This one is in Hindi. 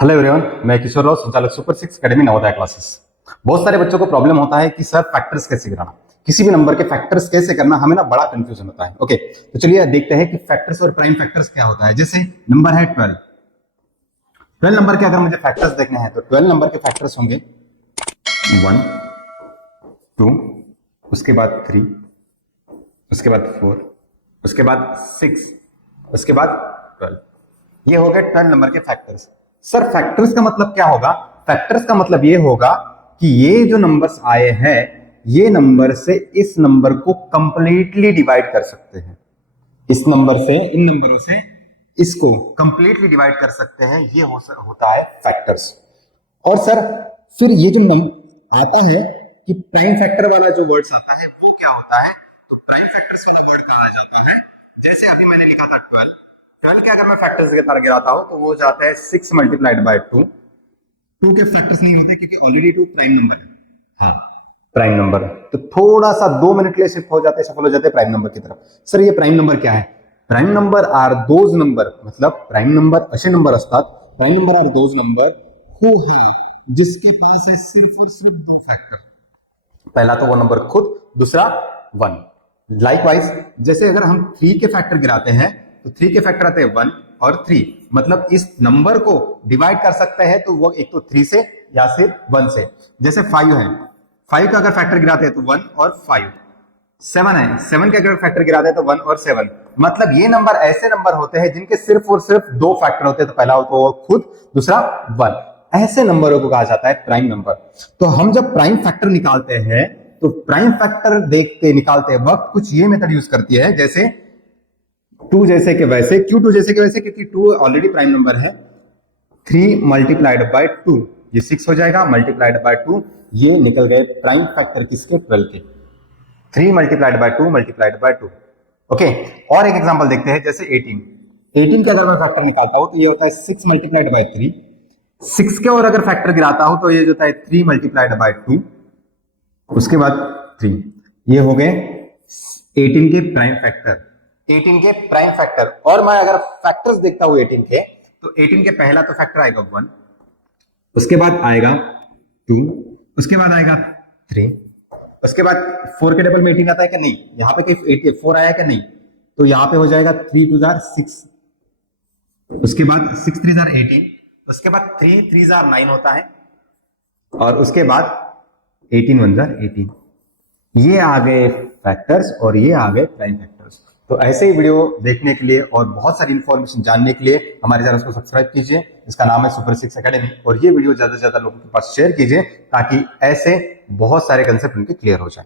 हेलो एवरीवन, मैं किशोर राव, संचालक super six academy Navodaya classes. बहुत सारे बच्चों को प्रॉब्लम होता है कि सर फैक्टर्स कैसे करना, किसी भी नंबर के फैक्टर्स कैसे करना, हमें ना बड़ा कंफ्यूजन होता है। ओके, तो चलिए देखते हैं कि फैक्टर्स और प्राइम फैक्टर्स क्या होता है। जैसे नंबर है 12 नंबर के अगर मुझे फैक्टर्स देखने हैं तो 12 नंबर के फैक्टर्स होंगे 1 2, उसके बाद 3, उसके बाद 4, उसके बाद 6, उसके बाद 12। ये हो गए 12 नंबर के फैक्टर्स। सर फैक्टर्स का मतलब क्या होगा? फैक्टर्स का मतलब ये होगा कि ये जो नंबर्स आए हैं, ये नंबर से इस नंबर को कंप्लीटली डिवाइड कर सकते हैं। इस नंबर से इन नंबरों से इसको कंप्लीटली डिवाइड कर सकते हैं। ये होता है फैक्टर्स। और सर फिर ये जो आता है कि प्राइम फैक्टर वाला जो वर्ड्स आता है वो क्या होता है? तो प्राइम फैक्टर्स वाला वर्ड कहा जाता है, जैसे अभी मैंने लिखा था 12 के अगर मैं फैक्टर्स के तरह गिराता हूं तो वो जाता है 6 मल्टीप्लाइड बाय 2। 2 के फैक्टर्स नहीं होते क्योंकि ऑलरेडी 2 प्राइम नंबर है। हाँ, प्राइम नंबर। तो थोड़ा सा 2 मिनट के लिए शिफ्ट हो जाते हैं, सफल हो जाते हैं प्राइम नंबर की तरफ। सर ये प्राइम नंबर क्या है? Prime number are those number, मतलब प्राइम नंबर असे नंबर असतात। Prime number are those number who have, जिसके पास है सिर्फ और सिर्फ 2 फैक्टर। पहला तो वो नंबर खुद, दूसरा 1। लाइकवाइज जैसे अगर हम 3 के फैक्टर गिराते हैं तो 3 के फैक्टर आते हैं 1 और 3, मतलब इस नंबर को डिवाइड कर सकते हैं तो वो एक तो 3 से या फिर 1 से। जैसे 5 है, 5 का अगर फैक्टर गिराते हैं तो 1 और 5। 7 है, 7 के अगर फैक्टर गिराते हैं तो 1 और 7। मतलब ये नंबर ऐसे नंबर होते हैं जिनके सिर्फ और सिर्फ 2 फैक्टर होते हैं। तो पहला तो वो खुद, दूसरा 1। ऐसे नंबरों को कहा जाता है प्राइम नंबर। तो हम जब प्राइम फैक्टर निकालते हैं तो प्राइम फैक्टर देख के निकालते वक्त कुछ ये मेथड यूज करती है, जैसे 2 जैसे के वैसे, क्यों 2 जैसे के वैसे? क्योंकि 2 ऑलरेडी प्राइम नंबर है। 3 मल्टीप्लाइड बाय 2, ये 6 हो जाएगा, मल्टीप्लाइड बाय 2, ये निकल गए प्राइम फैक्टर किसके? 12 के। 3 multiplied by 2 multiplied by 2। Okay, और एक एग्जांपल देखते हैं, जैसे 18 के अगर मैं फैक्टर निकालता हूं तो ये होता है 6 मल्टीप्लाइड बाय 3। 6 के और अगर फैक्टर गिराता हूं तो ये होता है 3 मल्टीप्लाइड बाय 2, उसके बाद 3। ये हो गए 18 के प्राइम फैक्टर। 18 के प्राइम फैक्टर। और मैं अगर फैक्टर्स देखता हूं 18 के, तो 18 के पहला तो फैक्टर आएगा 1, उसके बाद आएगा 2, उसके बाद आएगा 3, उसके बाद 4 के डबल में 18 आता है कि नहीं? यहां पे कहीं 4 आया कि नहीं? तो यहां पे हो जाएगा 3 2 जार 6, उसके बाद 6 3 जार 18, उसके बाद 3 3 जार 9 होता है, और उसके बाद 18 1 जार 18। ये आ गए फैक्टर्स और ये आ गए प्राइम फैक्टर्स। तो ऐसे ही वीडियो देखने के लिए और बहुत सारी इंफॉर्मेशन जानने के लिए हमारे चैनल को सब्सक्राइब कीजिए। इसका नाम है सुपर सिक्स एकेडमी, और ये वीडियो ज्यादा से ज्यादा लोगों के पास शेयर कीजिए ताकि ऐसे बहुत सारे कंसेप्ट उनके क्लियर हो जाए।